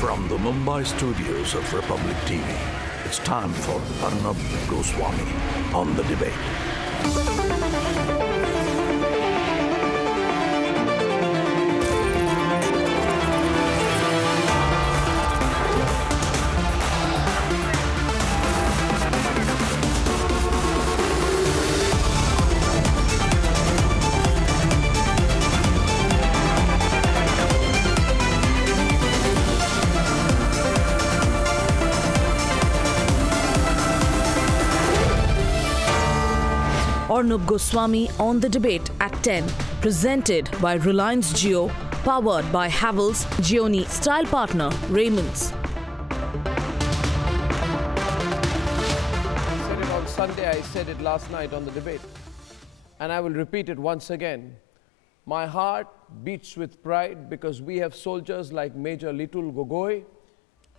From the Mumbai studios of Republic TV, it's time for Arnab Goswami on the debate. Arnab Goswami on the debate at 10, presented by Reliance Jio, powered by Havells, Gioni, style partner Raymond's. I said it on Sunday, I said it last night on the debate, and I will repeat it once again. My heart beats with pride because we have soldiers like Major Litul Gogoi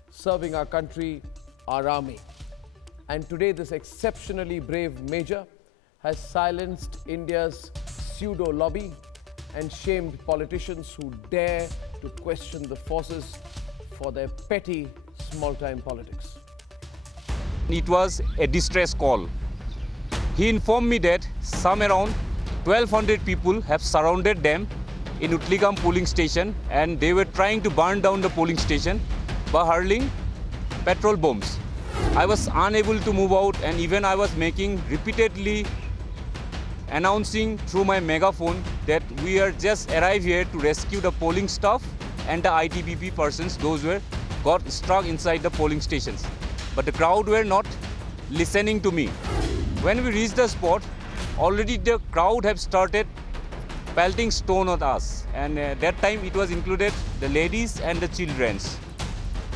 serving our country, our army. And today this exceptionally brave Major has silenced India's pseudo-lobby and shamed politicians who dare to question the forces for their petty, small-time politics. It was a distress call. He informed me that some around 1,200 people have surrounded them in Utligam polling station, and they were trying to burn down the polling station by hurling petrol bombs. I was unable to move out, and even I was making repeatedly announcing through my megaphone that we are just arrived here to rescue the polling staff and the ITBP persons, those who got stuck inside the polling stations. But the crowd were not listening to me. When we reached the spot, already the crowd have started pelting stone at us, and that time it was included the ladies and the childrens,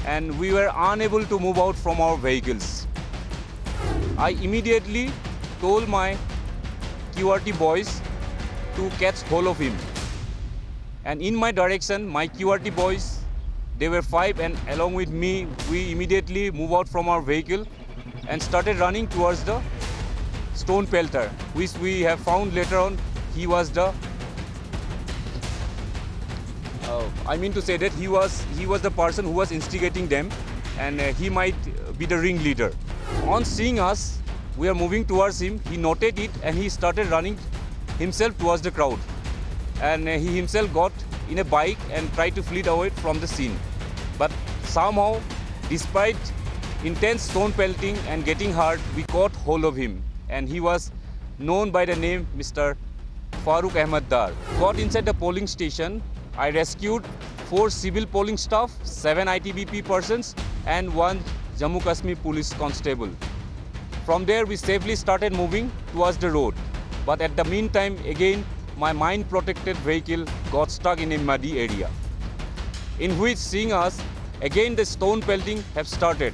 and we were unable to move out from our vehicles. I immediately told my QRT boys to catch hold of him, and in my direction my QRT boys, they were 5, and along with me we immediately moved out from our vehicle and started running towards the stone pelter, which we have found later on he was the I mean to say that he was the person who was instigating them, and he might be the ringleader. On seeing us, we are moving towards him. He noted it and he started running himself towards the crowd. And he himself got in a bike and tried to flee away from the scene. But somehow, despite intense stone pelting and getting hurt, we caught hold of him. And he was known by the name Mr. Farooq Ahmed Dar. Got inside the polling station. I rescued 4 civil polling staff, 7 ITBP persons, and 1 Jammu Kashmir police constable. From there, we safely started moving towards the road. But at the meantime, again, my mine-protected vehicle got stuck in a muddy area, in which, seeing us, again the stone pelting have started.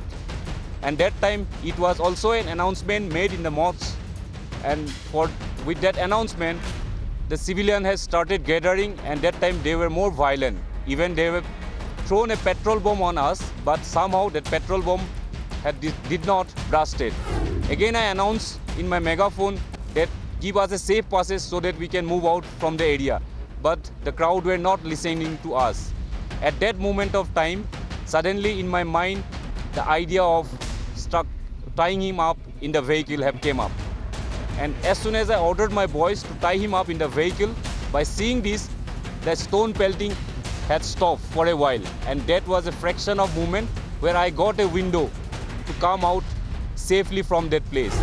And that time, it was also an announcement made in the mosque. And with that announcement, the civilian has started gathering, and that time they were more violent. Even they were thrown a petrol bomb on us, but somehow that petrol bomb did not burst it. Again, I announced in my megaphone that give us a safe passage so that we can move out from the area. But the crowd were not listening to us. At that moment of time, suddenly in my mind, the idea of tying him up in the vehicle have came up. And as soon as I ordered my boys to tie him up in the vehicle, by seeing this, the stone pelting had stopped for a while. And that was a fraction of moment where I got a window to come out safely from that place.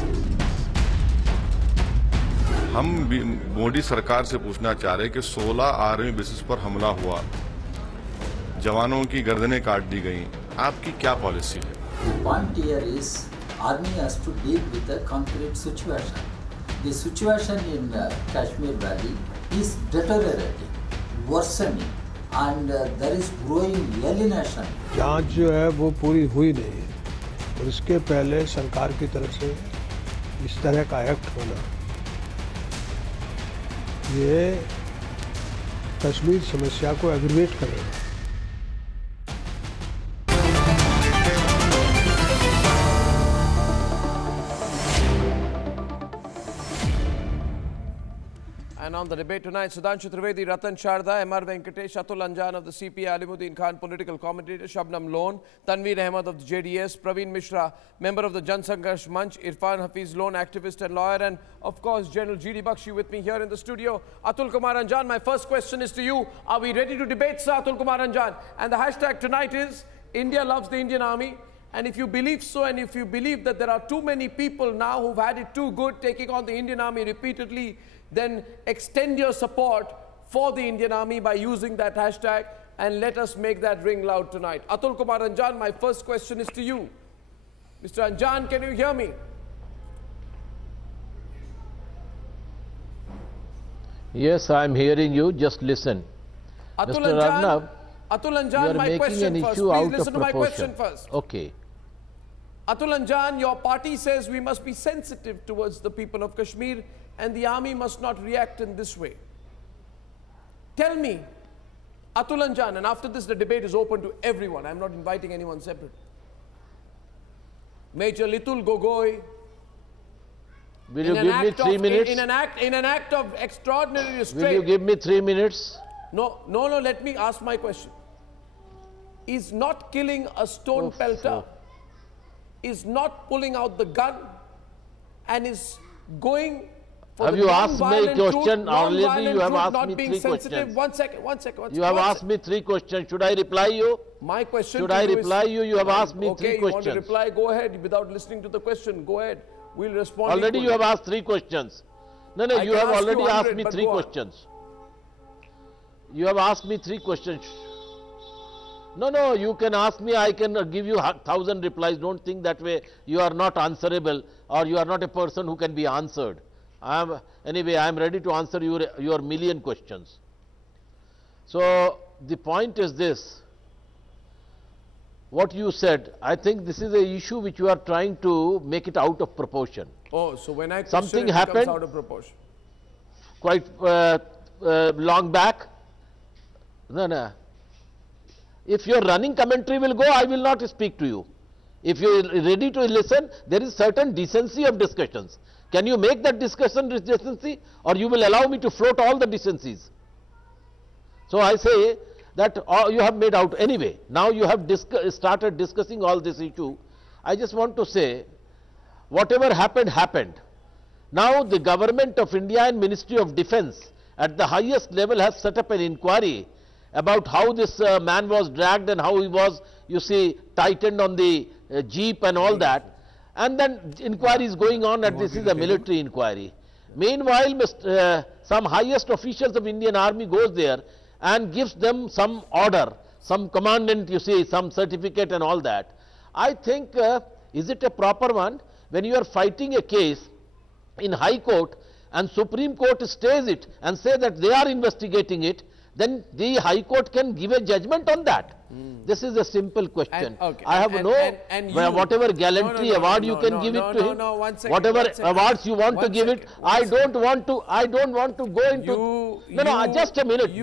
हम मोदी सरकार से पूछना चाह रहे हैं कि 16 army basis पर हमला हुआ, जवानों की गर्दनें काट दी गई, आपकी क्या पॉलिसी है? The point here is army has to deal with the concrete situation. The situation in Kashmir Valley is deteriorating, worsening, and there is growing alienation. जांच जो है वो पूरी हुई नहीं है, और इसके पहले सरकार की तरफ से इस तरह का एक्ट होना, ये कश्मीर समस्या को एग्रीवेट करेगा। And on on the debate tonight. Sudhanshu Trivedi, Ratan Sharda, M.R. Venkatesh, Atul Anjan of the CPI, Alimuddin Khan, political commentator, Shabnam Lone, Tanveer Ahmed of the JDS, Praveen Mishra, member of the Jan Sangharsh Manch, Irfan Hafiz, lone activist and lawyer, and of course General G.D. Bakshi with me here in the studio. Atul Kumar Anjan, my first question is to you. Are we ready to debate, sir, Atul Kumar Anjan? And the hashtag tonight is India loves the Indian Army. And if you believe so, and if you believe that there are too many people now who've had it too good taking on the Indian Army repeatedly, then extend your support for the Indian Army by using that hashtag, and let us make that ring loud tonight. Atul Kumar Anjan, my first question is to you. Mr. Anjan, can you hear me? Yes, I am hearing you. Just listen. Atul Mr. Anjan, Arnab, Atul Anjan, my question first. Please listen to my question first. Okay. Atul Anjan, your party says we must be sensitive towards the people of Kashmir and the army must not react in this way. Tell me, Atul Anjan, and after this the debate is open to everyone. I'm not inviting anyone separate. Major Litul Gogoi, will you give me 3 minutes? In an act of extraordinary restraint. Will you give me 3 minutes? No, let me ask my question. Is not killing a stone pelter, is not pulling out the gun, and is going for have the you asked me a question already? You have not asked me being 3 sensitive. questions. One second. You have asked me 3 questions. Should I reply you? My question Should to I you reply you? You have asked me 3 questions. Okay, you want to reply? Go ahead. Without listening to the question, go ahead. We'll respond. Already you have asked 3 questions. No, you have already asked me 3 questions. You have asked me 3 questions. No, you can ask me, I can give you 1,000 replies. Don't think that way you are not answerable or you are not a person who can be answered. Anyway, I am ready to answer your million questions. So, the point is this. What you said, I think this is an issue which you are trying to make it out of proportion. Oh, so when I something it happened out of proportion. Quite long back. No. If your running commentary will go, I will not speak to you. If you are ready to listen, there is certain decency of discussions. Can you make that discussion decency, or you will allow me to float all the decencies? So I say that you have made out anyway. Now you have started discussing all this issue. I just want to say, whatever happened, happened. Now the government of India and Ministry of Defence at the highest level has set up an inquiry about how this man was dragged and how he was, you see, tightened on the jeep and all that. And then inquiry is going on, and this is a military inquiry. Meanwhile, some highest officials of Indian Army goes there and gives them some order, some commandant, you see, some certificate and all that. I think, is it a proper one? When you are fighting a case in High Court and Supreme Court stays it and say that they are investigating it, then the High Court can give a judgment on that. This is a simple question. I have whatever gallantry award you can give it to him, whatever awards you want to give it, I don't want to go into, just a minute,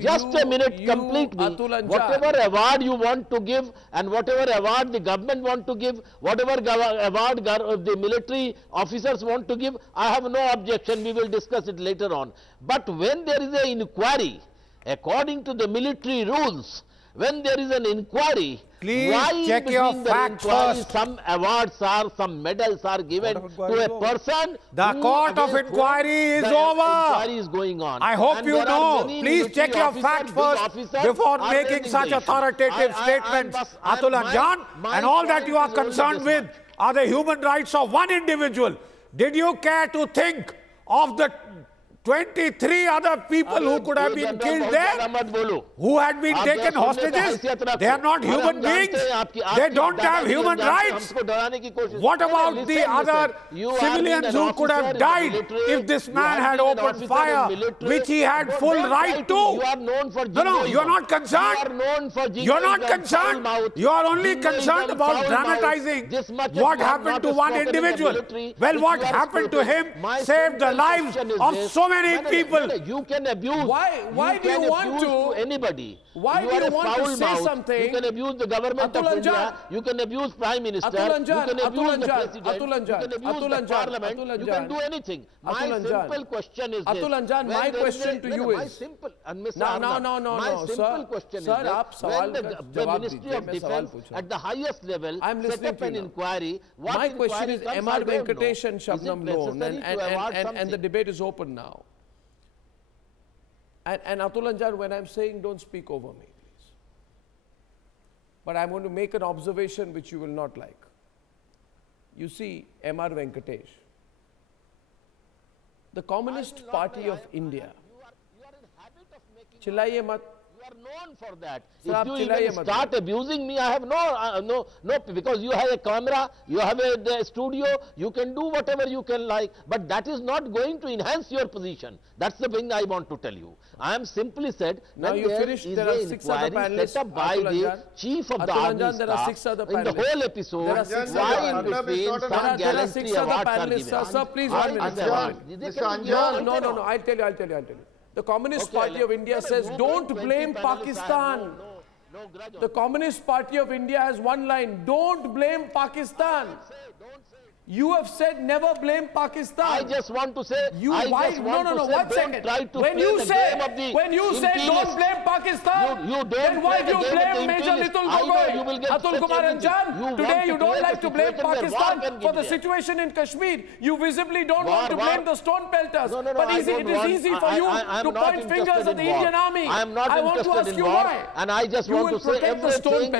just a minute, complete me. Whatever award you want to give and whatever award the government want to give, whatever award the military officers want to give, I have no objection, we will discuss it later on. But when there is an inquiry, according to the military rules, when there is an inquiry, please why check your facts first. Some awards are, some medals are given to a person. The court of inquiry is over. Inquiry is going on. I hope you know. Please check your facts first before making such authoritative statements. Atul Anjan, and all that you are concerned with are the human rights of one individual. Did you care to think of the 23 other people who could have been killed there, who had been taken hostages? They are not human beings. They don't have human rights. What about the other civilians who could have died if this man had opened fire, which he had full right to? No, you are not concerned. You are not concerned. You are only concerned about dramatizing what happened to one individual. Well, what happened to him saved the lives of so many many people. You can abuse. Why do you want to anybody? Why do you want to say something? You can abuse the government of India. You can abuse Prime Minister. You can abuse the President. You can abuse the Parliament. You can do anything. My simple question is this. My question to you is. My simple question is this. When the Ministry of Defence at the highest level set up an inquiry. My question is M.R. Venkatesh and Shabnam Loan, and the debate is open now. And Atul Anjan, when I'm saying don't speak over me, please. But I'm going to make an observation which you will not like. You see, M.R. Venkatesh, the Communist Party of India, Chillaiye mat. You are known for that. If you even start abusing me, I have no, because you have a camera, you have a studio, you can do whatever you can like, but that is not going to enhance your position. That's the thing I want to tell you. I am simply said, now you finished, there are 6 other panelists, set up by the Chief of the Army Staff, in the whole episode, why in between some gallantry awards are given. Sir, please 1 minute. No, I'll tell you. The Communist Party of India says, don't blame Pakistan. The Communist Party of India has one line, don't blame Pakistan. You have said never blame Pakistan. I just want to say, one second. When you say don't blame Pakistan, then why do you blame Major Litul Gogoi? Atul Kumar Anjan, today you don't like to blame Pakistan for the situation in Kashmir. You visibly don't want to blame the stone pelters. But it is easy for you to point fingers at the Indian army. I want to ask you why. And I just want to say everything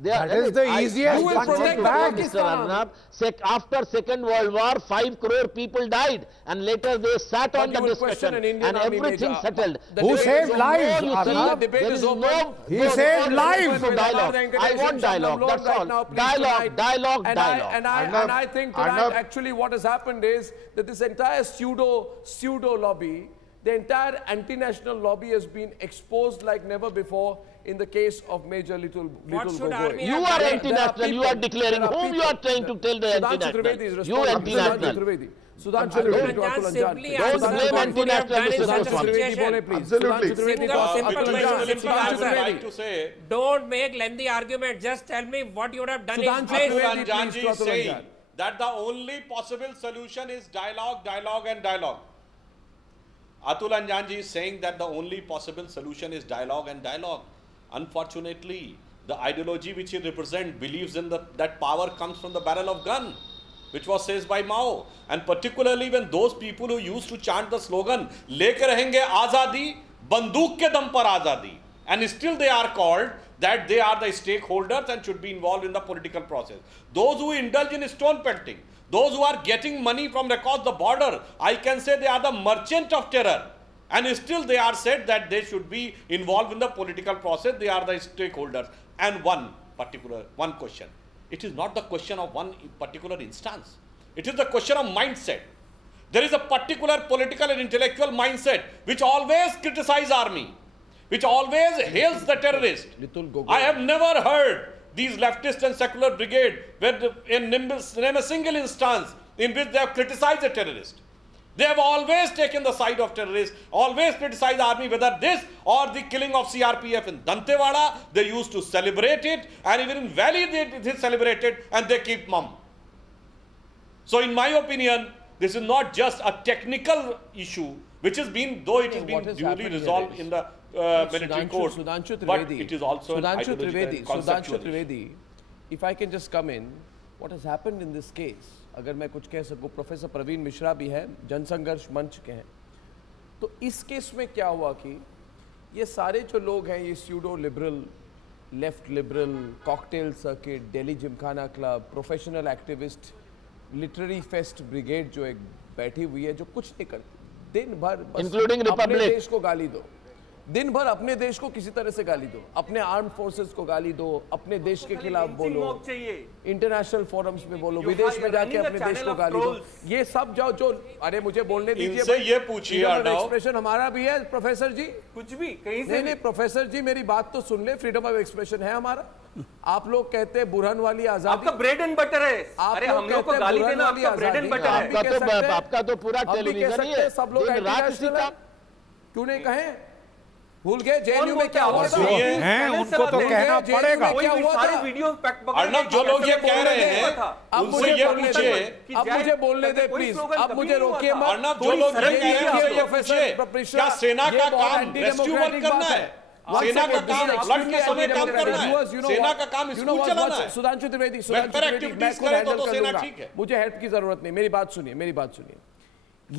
that is the easiest one to bag. Mr. Arnab, after Second World War, 5 crore people died, and later they sat on the discussion, and everything settled. Who saved lives? He saved lives. I want dialogue. That's all. Dialogue. And I think tonight, actually, what has happened is that this entire pseudo lobby, the entire anti-national lobby has been exposed like never before in the case of Major Litul Gogoi. You are anti-national. You are declaring whom you are trying to tell the anti-national. You anti-national. Sudhanshu Trivedi to Atul Anjan. Don't blame anti-national. Absolutely. Don't make lengthy argument. Just tell me what you would have done in place. Atul Anjan is saying that the only possible solution is dialogue. Atul Anjan is saying that the only possible solution is dialogue. Unfortunately, the ideology which he represents believes in that power comes from the barrel of gun, which was said by Mao. And particularly when those people who used to chant the slogan, "Leke rahenge azadi, banduk ke dam par azadi," and still they are called that they are the stakeholders and should be involved in the political process. Those who indulge in stone pelting, those who are getting money from across the border, I can say they are the merchant of terror. And still they are said that they should be involved in the political process. They are the stakeholders. And one question. It is not the question of one particular instance. It is the question of mindset. There is a particular political and intellectual mindset which always criticizes army, which always hails the terrorist. I have never heard these leftist and secular brigade name a single instance in which they have criticized the terrorist. They have always taken the side of terrorists, always criticized the army, whether this or the killing of CRPF in Dantewada. They used to celebrate it, and even in Valley they celebrated, and they keep mum. So in my opinion, this is not just a technical issue, which has been, though it has been duly resolved in the military court, but it is also an ideological and conceptual issue. Trivedi, if I can just come in, what has happened in this case? अगर मैं कुछ कह सकूं, professor Praveen Mishra भी हैं, जनसंघर्ष मंच के हैं, तो इस केस में क्या हुआ कि ये सारे जो लोग हैं, ये pseudo liberal, left liberal, cocktail circuit, Delhi Gymkhana club, professional activist, literary fest brigade जो एक बैठी हुई है, जो कुछ नहीं करती, दिन भर बस अपने देश को गाली दो, दिन भर अपने देश को किसी तरह से गाली दो, अपने आर्म फोर्सेस को गाली दो, अपने देश के खिलाफ बोलो, इंटरनेशनल फोरम्स में बोलो, विदेश में जाके अपने देश को गाली दो, ये सब जाओ जो, अरे मुझे बोलने दीजिए, ये पूछिए एक्सप्रेशन हमारा भी है प्रोफेसर जी, कुछ भी कहीं से नहीं प्रोफेसर जी मेरी बात तो सुन ले, फ्रीडम ऑफ एक्सप्रेशन है हमारा। आप लोग कहते हैं बुरहान वाली आजादी, आपका ब्रेड एंड बटर है, अरे हम लोग को गाली देना आपका ब्रेड एंड बटर है, आपका तो पूरा टेलीविजन ही है, सब लोग क्यों नहीं कहे? भूल गए जेएनयू में क्या हुआ था? उनको तो कहना पड़ेगा। क्या हुआ था? अर्नब, जो लोग ये कह रहे हैं अब मुझे ये पूछिए, अब मुझे बोलने दे प्लीज, अब मुझे रोकिए मत। अर्नब, जो लोग ये कह रहे हैं ये पूछिए, क्या सेना का काम रेस्क्यू वर्क करना है? सेना का काम फ्लड के समय काम करना है? सेना का काम स्कूल चलाना है? सुधांशु त्रिवेदी, तो सेना ठीक है, मुझे हेल्प की जरूरत नहीं। मेरी बात सुनिए, मेरी बात सुनिए।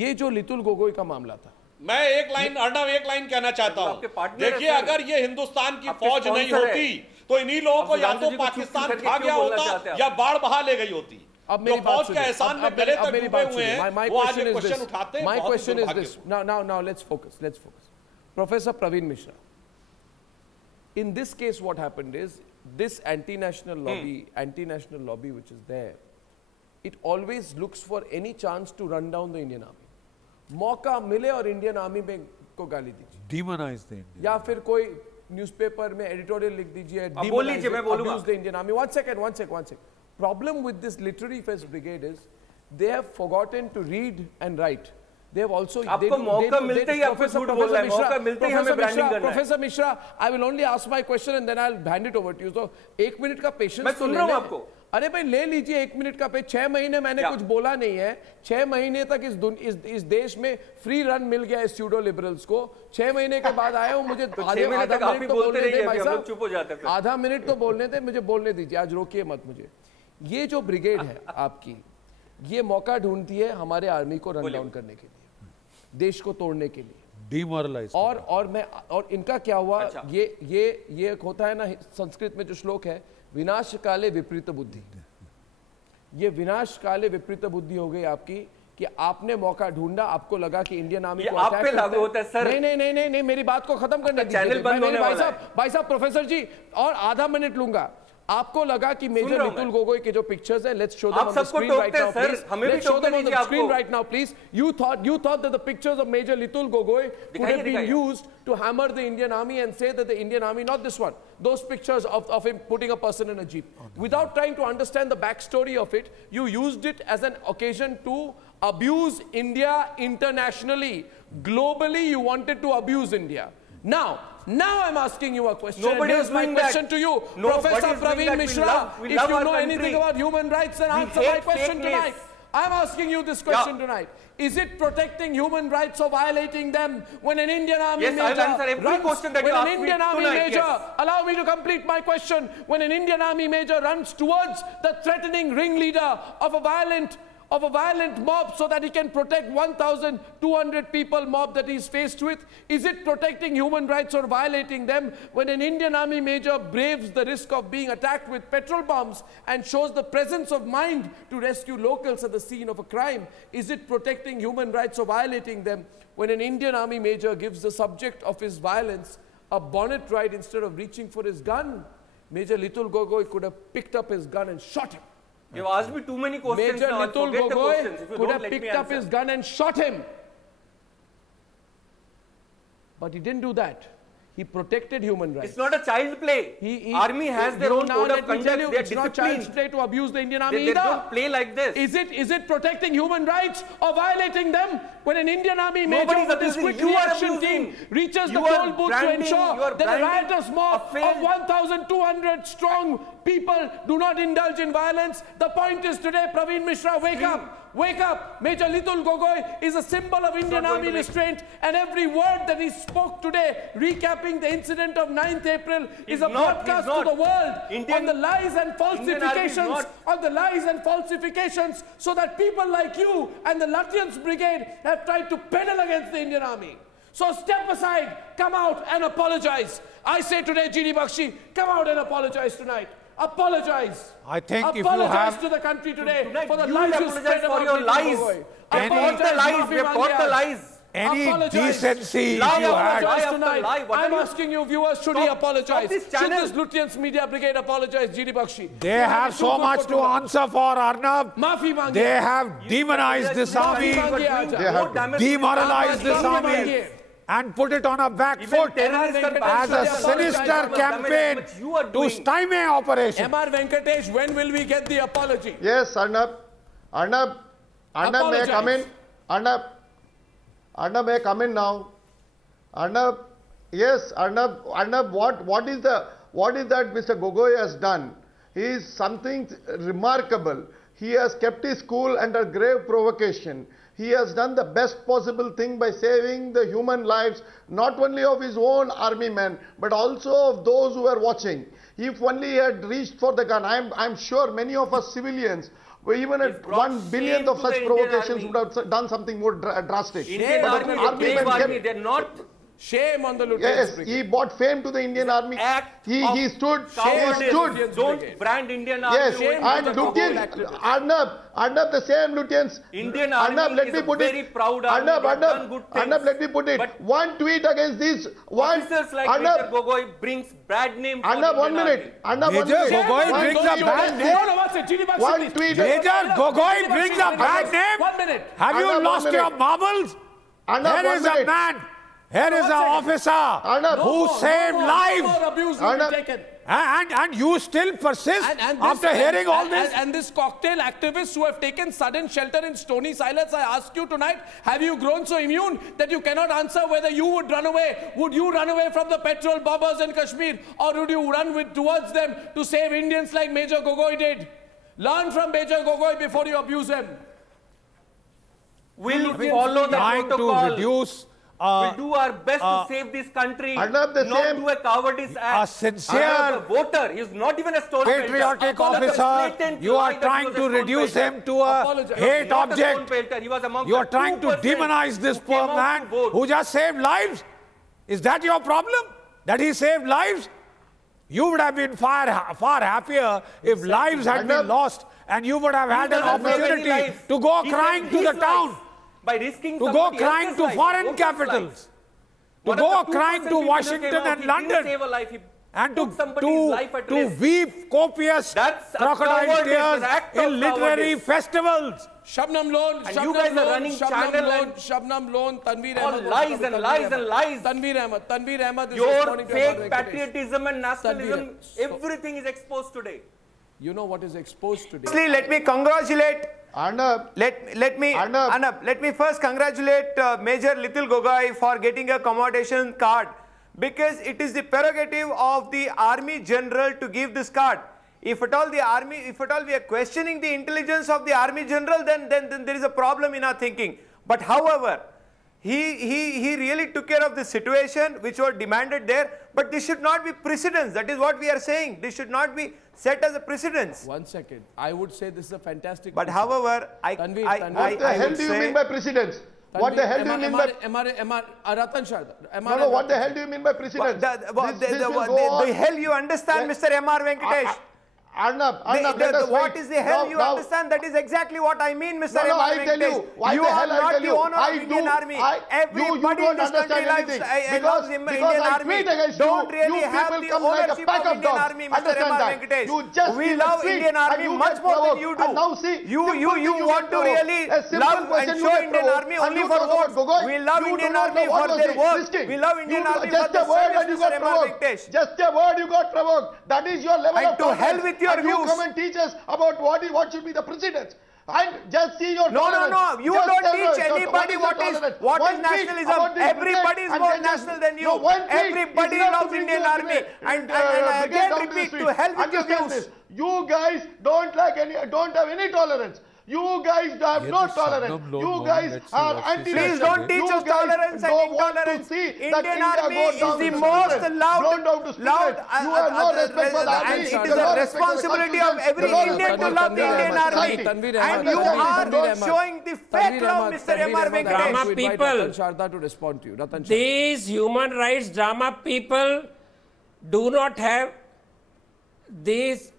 ये जो लितुल गोगोई का मामला था, मैं एक लाइन अर्नब एक लाइन कहना चाहता हूं। देखिए, अगर ये हिंदुस्तान की फौज नहीं होती तो इन्हीं लोगों को या तो पाकिस्तान खा गया होता या बाढ़ बहा ले गई होती। अब मेरी फौज के एहसान में गले तक डूबे हुए हैं, वो आज ये क्वेश्चन उठाते हैं। My question is this, now let's focus. Professor Praveen Mishra, in this case what happened is this anti-national lobby which is there, it always looks for any chance to run down the Indian army. मौका मिले और Indian army में को गाली दीजिए, demonize the Indian, या फिर कोई न्यूज़पेपर में एडिटोरियल लिख दीजिए, demonize, abuse the Indian army. One second. Problem with this literary first brigade is they have forgotten to read and write. They have also, आपको मौका मिलते ही आपको झूठ बोलना है, मौका मिलते ही हमें ब्रांडिंग करना है। Professor Mishra, I will only ask my question and then I'll hand it over to you. So 1 minute का पेशेंस मैं सुन रहा हूं आपको। अरे भाई ले लीजिए 1 मिनट का पे। 6 महीने मैंने कुछ बोला नहीं है, 6 महीने तक इस देश में फ्री रन मिल गया है स्यूडो लिबरल्स को। 6 महीने के बाद आए हो, मुझे आधा मिनट तो बोलने दे भाई साहब, आधा मिनट तो बोलने दे, मुझे बोलने दीजिए, आज रोकिए मत मुझे। ये जो ब्रिगेड है आपकी, ये मौका ढूंढती है हमारे आर्मी को रन डाउन करने के लिए, देश को तोड़ने के लिए, डिमोरलाइज। और इनका क्या हुआ? अच्छा। ये एक होता है ना संस्कृत में जो श्लोक है, विनाश काले विपरीत बुद्धि। ये विनाश काले विपरीत बुद्धि हो गई आपकी कि आपने मौका ढूंढा, आपको लगा कि इंडियन आर्मी को आप पे लागू होता है सर। नहीं, मेरी बात को खत्म करने दीजिए भाई साहब, प्रोफेसर जी, और आधा मिनट लूंगा। आपको लगा कि मेजर लितुल गोगोई के जो पिक्चर्स है, let's show them on the screen right now please, let's show them on the screen right now please. You thought that the pictures of Major Litul Gogoi could have been used to hammer the Indian army and say that the Indian army, not this one, those pictures of him putting a person in a jeep, without trying to understand the backstory of it, you used it as an occasion to abuse India internationally. Globally, you wanted to abuse India. Now I'm asking you a question. Nobody is my question to you, Professor Praveen Mishra. If you know anything about human rights, then answer my question tonight. I'm asking you this question tonight. Is it protecting human rights or violating them when an Indian army major allow me to complete my question, when an Indian army major runs towards the threatening ringleader of a violent mob so that he can protect 1,200 people mob that he's faced with? Is it protecting human rights or violating them when an Indian army major braves the risk of being attacked with petrol bombs and shows the presence of mind to rescue locals at the scene of a crime? Is it protecting human rights or violating them when an Indian army major gives the subject of his violence a bonnet ride instead of reaching for his gun? Major Litul Gogoi could have picked up his gun and shot him. You've asked me too many questions. Major Litul Gogoi could have picked up his gun and shot him. But he didn't do that. He protected human rights. It's not a child play. Army has their own code of conduct. It's not child's play to abuse the Indian army either. They don't play like this. Is it protecting human rights or violating them when an Indian army major with this quick reaction team reaches the poll booth to ensure that a riotous mob of 1,200 strong people do not indulge in violence? The point is today, Praveen Mishra, wake up. Wake up! Major Litul Gogoi is a symbol of Indian army restraint, and every word that he spoke today, recapping the incident of 9th April, is a broadcast to the world on the lies and falsifications, so that people like you and the Lutyens Brigade have tried to peddle against the Indian army. So step aside, come out and apologize. I say today, G.D. Bakshi, come out and apologize tonight. Apologize. I think apologize to the country today for the lies you spread about your lies. We have caught the lies. any apologize. decency you Apologize had. tonight. I'm asking you, viewers, should he apologize? Should this Lutyens Media Brigade apologize, GD Bakshi? They have so much to answer for, Arnab. They have demonized this army. They have demoralized this army and put it on a back foot as a sinister campaign to stymie operation. MR Venkatesh, when will we get the apology? Yes, Arnab. Arnab, may I come in? Arnab, may I come in now? Arnab, yes, Arnab, what is that Mr. Gogoi has done? He is something remarkable. He has kept his cool under grave provocation. He has done the best possible thing by saving the human lives, not only of his own army men, but also of those who were watching. If only he had reached for the gun, I'm sure many of us civilians, even at 1 billionth of such provocations, would have done something more drastic. They're not. Shame on the Lutyens Brigade. He brought fame to the Indian Army. He stood. Don't brand Indian Army. Yes, and Lutyens, Arnab, the same Lutyens. Indian Army Arnab, is a very proud army. Arnab, let me put it. One tweet against this. Officers like Major Gogoi brings bad name for Arnab, 1 minute. Major Gogoi brings a bad name. One tweet. Major Gogoi brings a bad name. 1 minute. Have you lost your marbles? Here is a man. Here is an officer who saved lives. And you still persist after hearing all this? And this cocktail activists who have taken sudden shelter in stony silence, I ask you tonight, have you grown so immune that you cannot answer whether you would run away? Would you run away from the petrol bombers in Kashmir? Or would you run towards them to save Indians like Major Gogoi did? Learn from Major Gogoi before you abuse him. We'll follow the protocol. We'll do our best to save this country, not do a cowardice act. A sincere voter, he's not even a stone patriotic officer, you are trying to reduce him to a hate object. You are trying to demonize this poor man who just saved lives. Is that your problem? That he saved lives? You would have been far happier if lives had been lost and you would have had an opportunity to go crying to the town. By risking to go crying to foreign capitals, to go crying to Washington and London, and to weep copious crocodile tears in literary festivals. Shabnam Loan, and you guys are running Shabnam Loan, Tanveer Ahmed. All lies and lies and lies. Tanveer Ahmed is your fake patriotism and nationalism, everything is exposed today. You know what is exposed today? Firstly, let me congratulate Arnab. Let me first congratulate Major Litul Gogoi for getting a commendation card, because it is the prerogative of the Army General to give this card. If at all we are questioning the intelligence of the Army General, then there is a problem in our thinking. But however, he really took care of the situation which was demanded there. But this should not be precedence. That is what we are saying. This should not be set as a precedence. 1 second. I would say this is a fantastic. But however, what the hell do you mean by precedence? What the hell do you mean by Ratan Sharda? No, what the hell do you mean by precedence? The hell you understand, Mr. M.R. Venkatesh? Arnab, what is the hell you understand? That is exactly what I mean, Mr. I tell you. You are not the owner of Indian Army. Everybody in this country loves Indian Army. Don't really have the ownership of Indian Army, Mr. M.R. Venkatesh. We love Indian Army much more than you do. You want to really love and show Indian Army only for votes. We love Indian Army for their work. We love Indian Army for their service, Mr. M.R. Venkatesh. Just a word you got provoked. That is your level of to hell with your views. You come and teach us about what should be the precedence. And just see your tolerance. No. You don't teach anybody what is nationalism. Everybody is more national than you. Everybody loves Indian Army. And again repeat, to hell with your views. You guys don't have any tolerance. You guys have no tolerance. You guys are anti-national. Please don't teach us tolerance and intolerance. Indian Army is the most loud. You have no respect for the army. And it is a responsibility of every Indian to love the Indian Army. And you are showing the fake love, Mr. M.R. Venkatesh. People, these human rights drama people do not have these.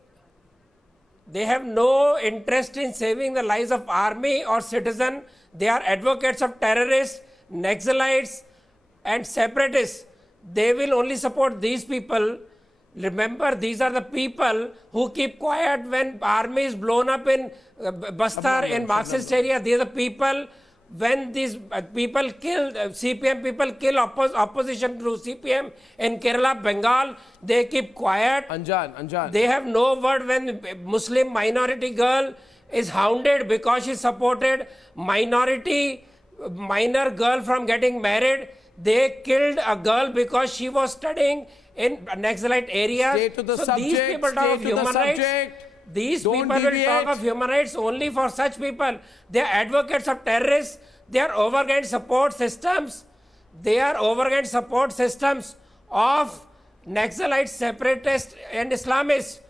They have no interest in saving the lives of army or citizen. They are advocates of terrorists Naxalites and separatists, they will only support these people. Remember, these are the people who keep quiet when army is blown up in Bastar in Marxist area. These are the people, when these people kill, CPM people kill opposition to CPM in Kerala, Bengal, they keep quiet. Anjan. They have no word when Muslim minority girl is hounded because she supported minor girl from getting married. They killed a girl because she was studying in Naxalite areas. These people talk of human rights. These people will talk of human rights only for such people. They are advocates of terrorists. They are overnight support systems. They are overnight support systems of Naxalites, separatists and Islamists.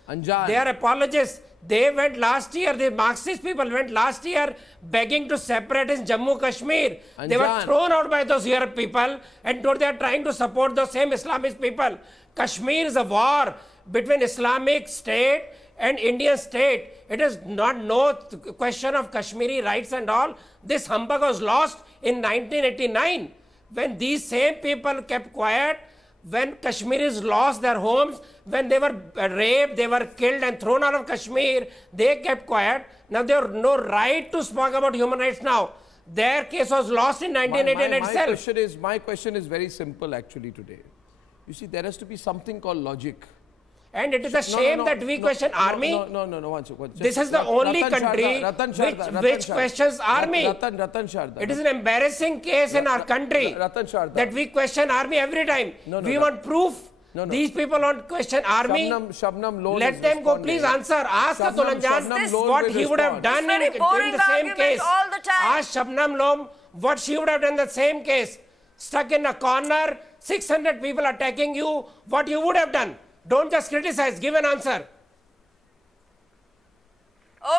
They are apologists. They went last year, the Marxist people went last year begging to separate in Jammu Kashmir. They were thrown out by those Arab people, and today they are trying to support those same Islamist people. Kashmir is a war between Islamic State and Indian state. It is not no question of Kashmiri rights and all. This humbug was lost in 1989 when these same people kept quiet. When Kashmiris lost their homes, when they were raped, they were killed and thrown out of Kashmir, they kept quiet. Now they have no right to speak about human rights now. Their case was lost in 1989 itself. My question is very simple actually today. You see, there has to be something called logic. And it is a shame that we question army. This is the only country which questions army. It is an embarrassing case in our country that we question army every time. We want proof. These people want question army. Let them go. Please answer. Ask Atul Anjan what he would have done in the same case. Ask Shabnam Lom what she would have done in the same case. Stuck in a corner, 600 people attacking you, what you would have done. Don't just criticize, give an answer.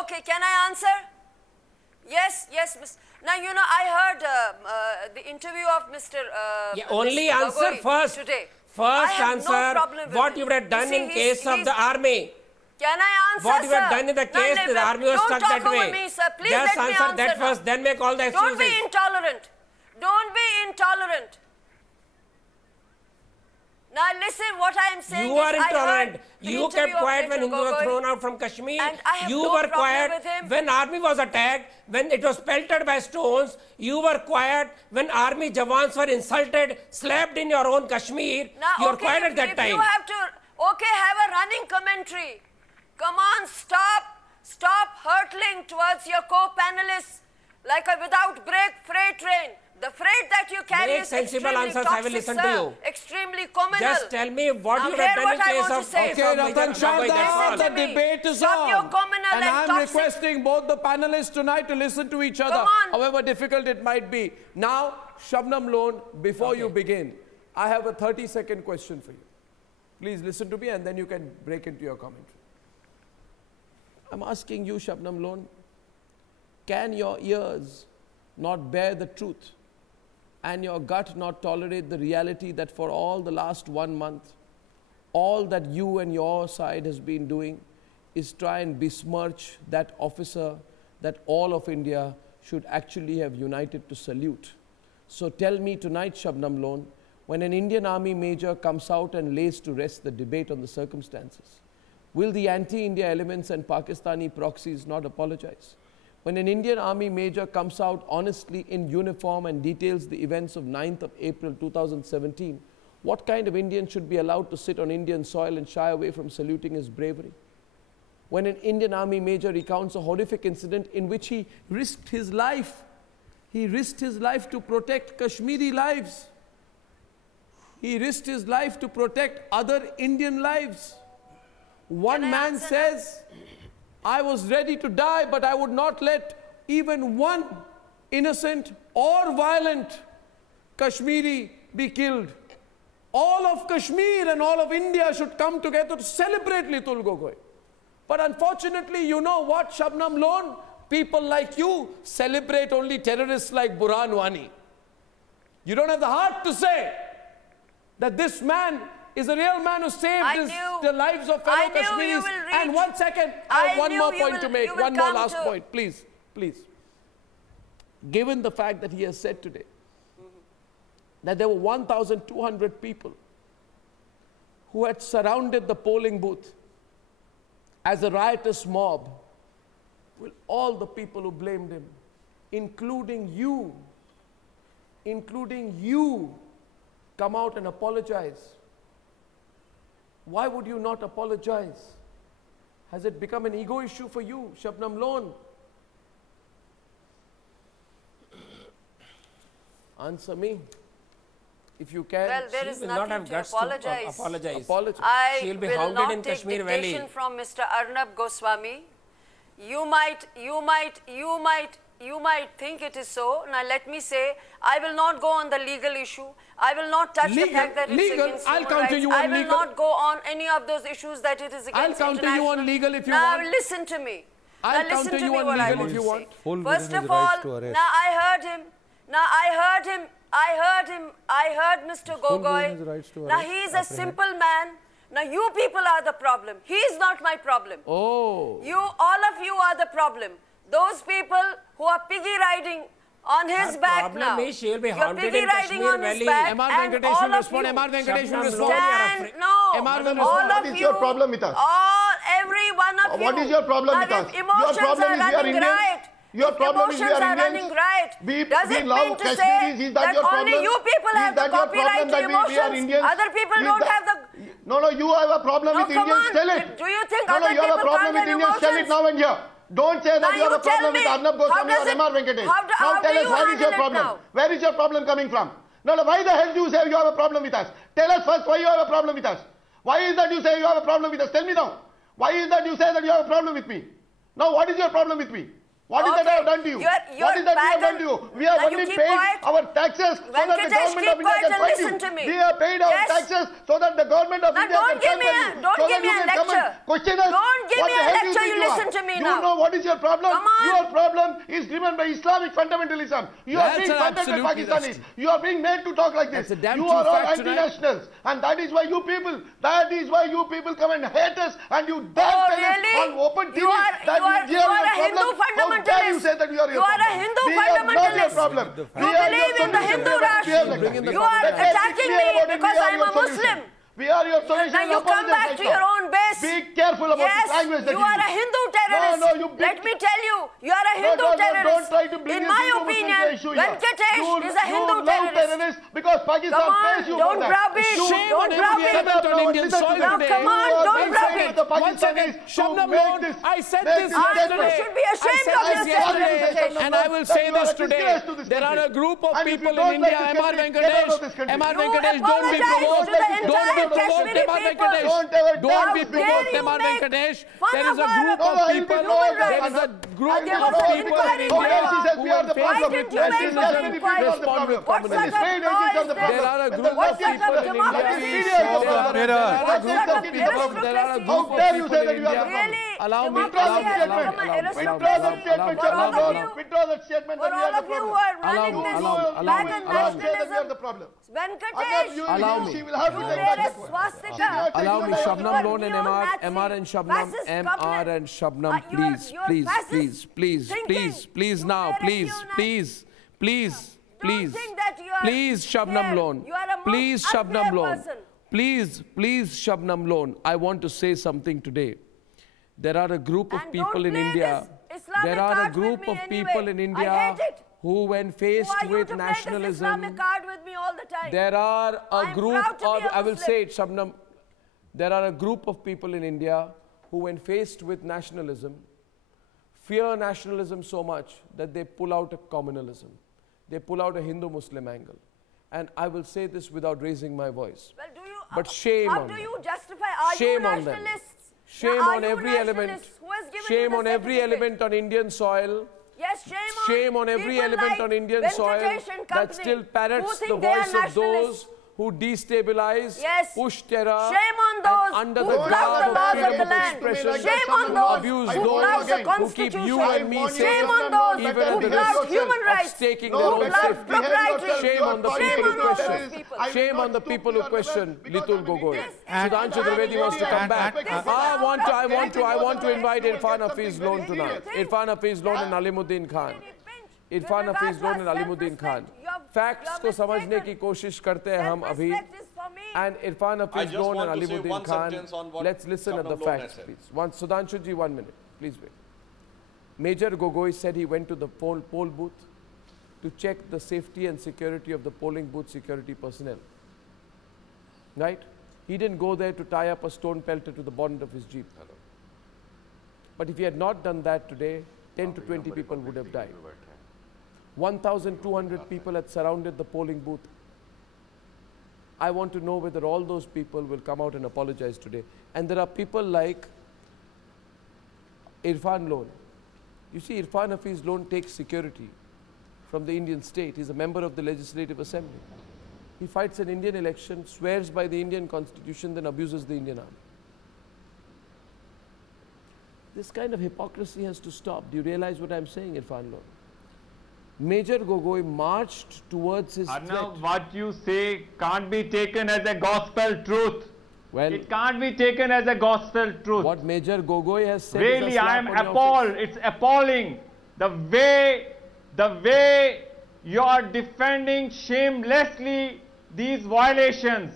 Okay, can I answer? Yes. Now, you know, I heard the interview of Mr. Only answer Gogoi first. Today. First answer what you would have done in case of the army. Can I answer, what you have done in the case the army was stuck that way. Me, sir. Please just let answer me that first, then make all the excuses. Don't be intolerant. Don't be intolerant. Now listen, what I am saying you are intolerant. You kept quiet when Hindus were thrown out from Kashmir. You were quiet when army was attacked, when it was pelted by stones. You were quiet when army Jawans were insulted, slapped in your own Kashmir. Now, you were quiet at that time. You have to, have a running commentary. Come on, stop hurtling towards your co-panelists like a without break freight train. The freight that you carry is sensible extremely answers. toxic, I will listen to you. Extremely communal. Just tell me what you have done in case of... Okay, Ratan Sharda, the debate is on. Your communal and I'm toxic. requesting both the panelists tonight to listen to each other, however difficult it might be. Now, Shabnam Lone, before you begin, I have a 30-second question for you. Please listen to me and then you can break into your commentary. I'm asking you, Shabnam Lone, can your ears not bear the truth and your gut not tolerate the reality that for all the last 1 month, all that you and your side has been doing is try and besmirch that officer that all of India should actually have united to salute? So tell me tonight, Shabnam Lone, when an Indian Army major comes out and lays to rest the debate on the circumstances, will the anti-India elements and Pakistani proxies not apologize? When an Indian Army major comes out honestly in uniform and details the events of 9th of April 2017, what kind of Indian should be allowed to sit on Indian soil and shy away from saluting his bravery? When an Indian Army major recounts a horrific incident in which he risked his life to protect Kashmiri lives. He risked his life to protect other Indian lives. One man says, I was ready to die, but I would not let even one innocent or violent Kashmiri be killed. All of Kashmir and all of India should come together to celebrate Litul Gogoi. But unfortunately, you know what, Shabnam Lone? People like you celebrate only terrorists like Burhan Wani. You don't have the heart to say that this man is a real man who saved the lives of fellow Kashmiris. And 1 second, I have one more point to make, one more last point, please. Given the fact that he has said today that there were 1,200 people who had surrounded the polling booth as a riotous mob, will all the people who blamed him, including you, come out and apologize? Why would you not apologize? Has it become an ego issue for you, Shabnam Lone? Answer me, if you can. Well, there is nothing to apologize. I She'll be will hounded not in take Kashmir dictation Valley. from Mr. Arnab Goswami. You might think it is so. Now let me say, I will not go on the legal issue. I will not touch the fact that it's against human rights. I will not go on any of those issues that it is against I'll counter you on legal if you want. want. Now listen to me. I'll now listen counter to you me on what I legal want if you to want. say. First of all, now I heard Mr. Gogoi. Now he is a simple man. Now you people are the problem. He is not my problem. Oh. All of you are the problem. Those people who are piggy riding on his back now. She'll be You're haunted piggy in riding Kashmir on his Valley. back, MR and Venkatesh all will of respond. you MR Venkatesh will respond. stand. No. MR will All respond. of What is your problem with us? Every one of you. What is your problem with us? Emotions Your problem are is we are running Indians. riot. Your problem is we Emotions are are running Indians. riot. Does it love mean to Kashmiris. say Is that your only problem? you people Is have the that your copyright problem to that we are emotions? Indians? Other people Is don't that- have the... No, you have a problem No, with come Indians. on. Tell it. Do you think No, other you have a people problem can't with have Indians. Tell it emotions? now and here. Don't say that Now you have you a problem tell with me, Arnab how Goswami does or it- MR Venkatesh. how Now do tell us, you where is your handle it problem? now? Where is your problem coming from? No, why the hell do you say you have a problem with us? Tell us first why you have a problem with us. Why is that you say you have a problem with us? Tell me now. Why is that you say that you have a problem with me? Now what is your problem with me? What is that I have done to you? What is that we have done to you? We have Now you only keep paid quiet. our taxes so that the Venkatesh, government keep of India quiet can and fund listen you. to me. We have paid our Yes. taxes so that the government of Now India don't can give fund me you. a- don't So give that me you a can come lecture. and question us. Don't give What me the a hell do lecture, think you are? listen to me You now. know what is your problem? Come on. Your problem is driven by Islamic fundamentalism. You are being funded by Pakistanis. You are being made to talk like this. That's a damn You true are all fact tonight. anti-nationals. And that is why you people come and hate us and you dare Oh, tell us really? on open TV You are that we a have Hindu problem. How dare you say that you are You are a Hindu fundamentalist. problem. You believe in the Hindu Rashtra. You are attacking me because I am a Muslim. We are your solution. Now you come back to your own base. Be careful about yes, the language that you are a Hindu terrorist. No, you Let me tell you, you are a Hindu terrorist. Don't try to bring in us my into opinion, Muslim issue here. Venkatesh is a Hindu terrorist because Pakistan Come on, pays you don't for that. browbeat. Shame Don't on every element on Indian soil Now today. come on, don't browbeat. Once again, Shabnam Lone, I said this You yesterday. should be ashamed I of said this yourself, yesterday, Venkatesh. and I will say this today. There are a group of people in India, MR Venkatesh, don't be provoked. Don't be provoked, MR Venkatesh. Don't be provoked, MR Venkatesh. There is a group of people. There is a group of people in India who are faced with nationalism, respond with communism. There are a group of people in India. There are a group of people in India. Allow me. Withdraw that statement. For all of you who are running this pagan nationalism, Venkatesh, Allow me. you wear a swastika. Allow me, Shabnam Lone and Neo-Nazi MR and Shabnam, fascist MR covenant. and Shabnam, You're fascist please thinking. now, You wear a please, Don't think that you are please, Shabnam scared. Lone, You are a most please, Shabnam unfair Lone, person. please, Shabnam Lone, I want to say something today. There are a group of And people don't in play India, this Islamic there are a card with group me of anyway. people in I India hate it. who when faced Who are you with to play this nationalism, Islamic card with me all the time? there are a I'm group proud to of, be a I will Muslim. say it, Shabnam, there are a group of people in India who when faced with nationalism, fear nationalism so much that they pull out a communalism. They pull out a Hindu-Muslim angle. And I will say this without raising my voice. Well, do you, but shame how on do them. you justify? Are Shame you on them. nationalists? Shame Now, on are you every element. nationalists? Who has given you Shame the on every certificate? element on Indian soil. Yes, Shame on every people element like on Indian soil Venkatesh and that company still parrots who the think they are voice of those nationalists. who destabilize, Yes. push terror, Shame on those and under who the flout garb the of laws of freedom the of land. expression, Shame on those abuse who those flout the who keep constitution. you and me safe, Shame on those even who at the flout risk human of rights. staking Who their own flout safety. propriety. Shame on the people Shame who on those question. people. Shame on the people who question Litul Gogoi. Sudhanshu Trivedi wants to come back. I want to invite Irfan Hafiz Lone tonight. Irfan Hafiz Lone and Alimuddin Khan. Irfan Hafiz Lone and Alimuddin Khan. facts को समझने की कोशिश करते हैं हम अभी. And Irfan Hafiz Loan and Alimuddin Khan. Let's listen at the facts, please. Sudhanshu ji, 1 minute. Please wait. Major Gogoi said he went to the poll booth to check the safety and security of the polling booth security personnel. Right? He didn't go there to tie up a stone pelter to the bonnet of his jeep. But if he had not done that today, 10 to 20 people would have died. 1,200 people had surrounded the polling booth. I want to know whether all those people will come out and apologize today. And there are people like Irfan Loan. You see, Irfan Hafiz Loan takes security from the Indian state. He's a member of the Legislative Assembly. He fights an Indian election, swears by the Indian Constitution, then abuses the Indian army. This kind of hypocrisy has to stop. Do you realize what I'm saying, Irfan Loan? Major Gogoi marched towards his Arnab, what you say can't be taken as a gospel truth. Well, it can't be taken as a gospel truth. What Major Gogoi has said really, is a slap I am on your appalled. face. It's appalling. The way you are defending shamelessly these violations.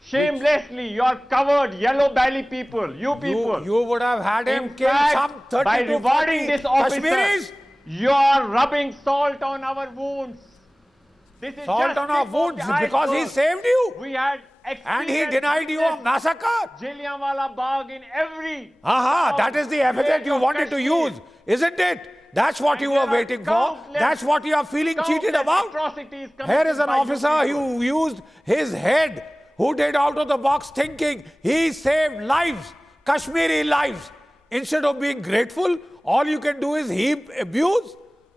Shamelessly, you are covered, yellow belly people, you people. You would have had him kill some 30 by to rewarding 40 this officer, Kashmiris. You are rubbing salt on our wounds. This is Salt just on our wounds because he saved you. We had and he denied you a massacre. Jallianwala Bagh in every... that is the epithet you wanted to use, isn't it? That's what you were waiting for. That's what you are feeling cheated about. Here is an officer who used his head, who did out of the box thinking. He saved lives, Kashmiri lives. Instead of being grateful, all you can do is heap abuse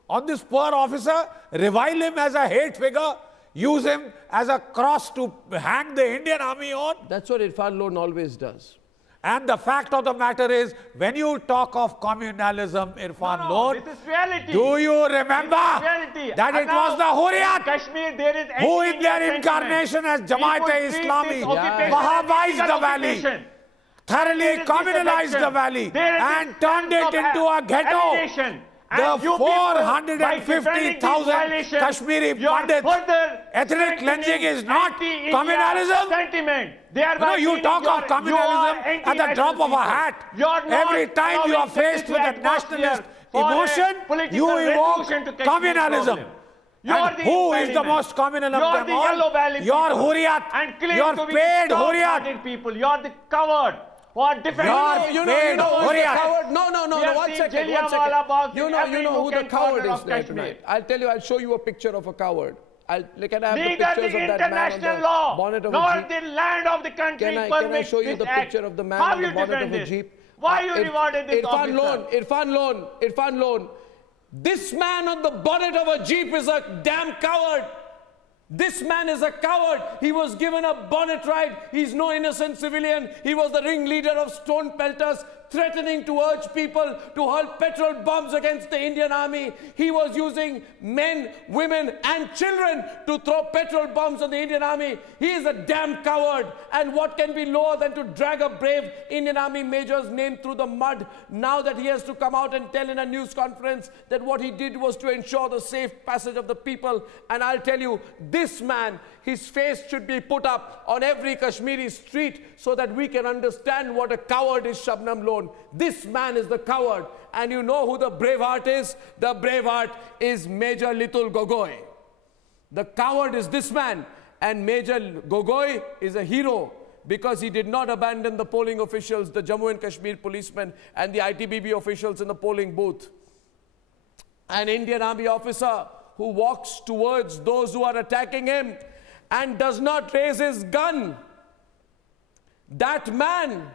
on this poor officer, revile him as a hate figure, use him as a cross to hang the Indian army on. That's what Irfan Loan always does. And the fact of the matter is, when you talk of communalism, Irfan Loan, this is reality. Do you remember that it was the Hurriyat Kashmir, there is who in their incarnation as Jamaat-e-Islami Wahhabized the valley, thoroughly communalized the valley and turned it into a ghetto. The 450,000 Kashmiri Pandits, ethnic cleansing is not communalism. You talk of communalism at the drop of a hat. Every time you are faced with a nationalist emotion, you evoke communalism. And who is the most communal of them all? Your Hurriyat, your paid Hurriyat. People, you are the coward. What difference? You know who the coward? No, 1 second. You know who the coward is there tonight. I'll tell you, I'll show you a picture of a coward. Can I have the pictures of that man on the bonnet of a jeep? Nor the land of the country Can I show you the picture of the man on the bonnet of a jeep? Why you rewarded this officer? Irfan Loan. This man on the bonnet of a jeep is a damn coward. This man is a coward. He was given a bonnet ride. He's no innocent civilian. He was the ringleader of stone pelters, threatening to urge people to hurl petrol bombs against the Indian army. He was using men, women and children to throw petrol bombs on the Indian army. He is a damn coward. And what can be lower than to drag a brave Indian army major's name through the mud now that he has to come out and tell in a news conference that what he did was to ensure the safe passage of the people. And I'll tell you, this man, his face should be put up on every Kashmiri street so that we can understand what a coward is, Shabnam Loan. This man is the coward. And you know who the braveheart is? The braveheart is Major Litul Gogoi. The coward is this man. And Major Gogoi is a hero because he did not abandon the polling officials, the Jammu and Kashmir policemen and the ITBB officials in the polling booth. An Indian army officer who walks towards those who are attacking him and does not raise his gun. That man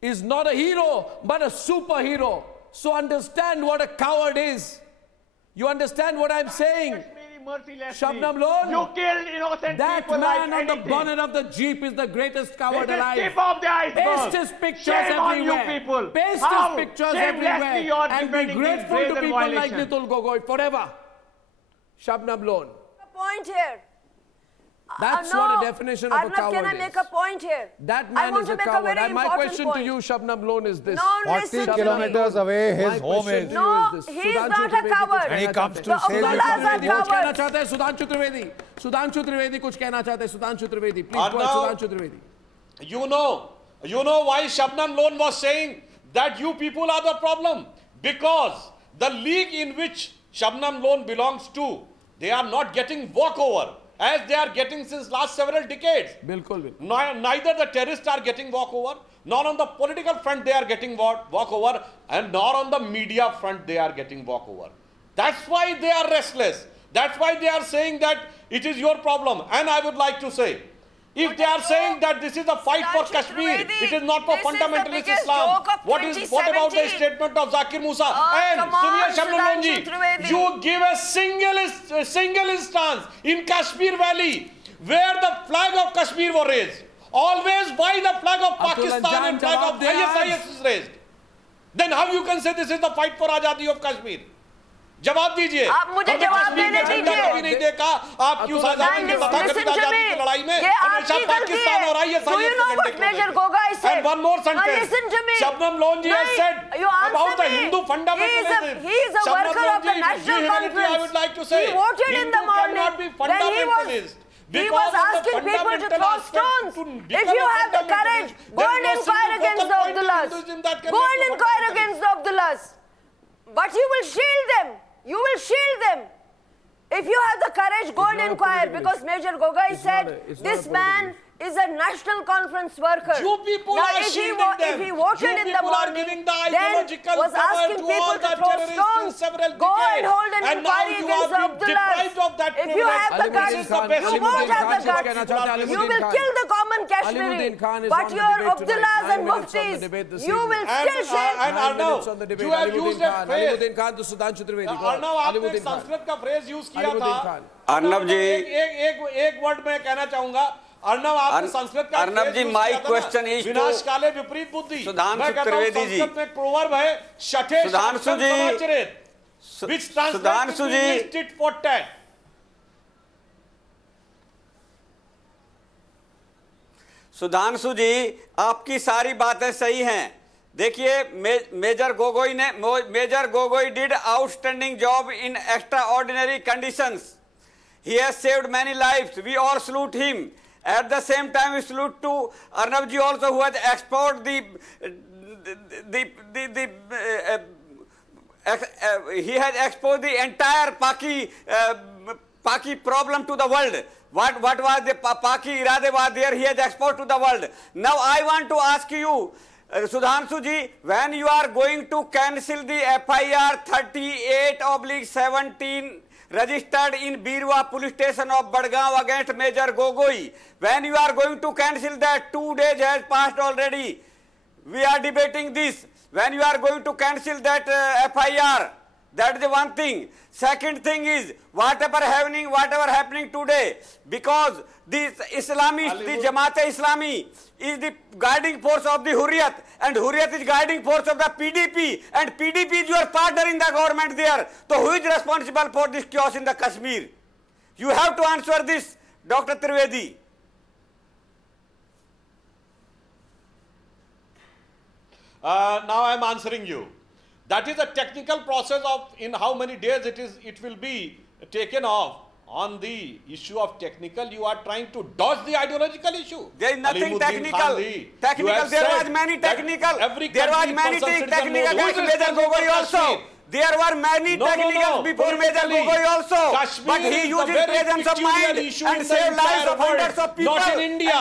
is not a hero, but a superhero. So understand what a coward is. You understand what I'm saying? Shabnam Loan, you killed innocent that people man like on the bonnet of the jeep is the greatest coward this alive. Is tip of the iceberg. Paste his pictures Shame everywhere. on you people. Paste How his pictures shamelessly everywhere. you are And be defending grateful these to people violations. like Litul Gogoi forever. Shabnam Loan. The point here. That's no, what a definition of a coward can I is. make a point here? That man is a coward. And my question to you, Shabnam Lone, is this. No, 40 kilometers away his home is. No, he is not a coward. And he comes to say Abdullahs are कुछ कहना cowards. चाहते हैं सुधांशु त्रिवेदी कुछ कहना चाहते हैं Sudhanshu Trivedi please Sudhanshu Trivedi You know why Shabnam Lone was saying that you people are the problem? Because the league in which Shabnam Lone belongs to, they are not getting walkover as they are getting since last several decades. बिल्कुल Neither the terrorists are getting walkover, nor on the political front they are getting walkover, and nor on the media front they are getting walkover. That's why they are restless. That's why they are saying that it is your problem. And I would like to say, if they are saying that this is a fight for Kashmir, it is not for fundamentalist Islam. What about the statement of Zakir Musa? And Suniya Shabnam Lone ji, you give a single instance in Kashmir Valley where the flag of Kashmir was raised. Always why the flag of Pakistan and flag of ISIS is raised. Then how you can say this is the fight for Azadi of Kashmir? जवाब दीजिए आप मुझे जवाब देने दीजिए कभी नहीं देखा आप क्यों आजादी की तथाकथित आजादी की लड़ाई में हमेशा पाकिस्तान और ISIS Major Gogoi said. And one more sentence. Listen to me. Shabnam Lone ji has said about the Hindu fundamentalism. He is a worker of the National Conference. I would like to say he voted in the morning when he was asking people to throw stones. If you have the courage, go and inquire against the Abdullahs. Go and inquire against the Abdullahs. But you will shield them. You will shield them. If you have the courage, go and inquire, because Major Gogoi said this man is a National Conference worker. You people now, are if he voted in the morning, then was asking people to throw stones, go and hold an inquiry against the Abdullahs. If you have the guts, you won't have the guts. You will kill the common Kashmiri. But your Abdullahs and Muftis, you will still shame. And Arnab, you have used a phrase. Arnab, आपने संस्कृत का phrase use किया था. अर्नब जी एक word में कहना चाहूंगा. अर्नब आपने संस्कृत का अर्नब जी माय क्वेश्चन इज विनाश काले विपरीत बुद्धि. सुधांशु त्रिवेदी जी संस्कृत में एक प्रोवर्ब है शठे सुधांशु जी which translates to tit for tat. Sudhanshu जी आपकी सारी बातें सही हैं. देखिए major Gogoi did outstanding job in extraordinary conditions. He has saved many lives. We all salute him. At the same time, we salute to Arnab ji also, who has exposed he has exposed the entire Paki problem to the world. What was the Paki irade was there? He has exposed to the world. Now I want to ask you, Sudhanshu ji, when you are going to cancel the FIR 38/17 registered in Birwa police station of Badgaon against Major Gogoi, when you are going to cancel that, 2 days has passed already. We are debating this. When you are going to cancel that FIR, that is the one thing. Second thing is, whatever happening today, because the Islamists, the Jamaat-e-Islami is the guiding force of the Hurriyat, and Hurriyat is guiding force of the PDP, and PDP is your partner in the government there. So who is responsible for this chaos in the Kashmir? You have to answer this, Dr. Trivedi. Now I am answering you. That is a technical process of in how many days it will be taken off. On the issue of technical, you are trying to dodge the ideological issue. There is nothing technical. There was many technical. There was many technical against Major Gogoi also. There were many technicals before Major Gogoi also. But he used his presence of mind and saved lives of hundreds of people. Not in India,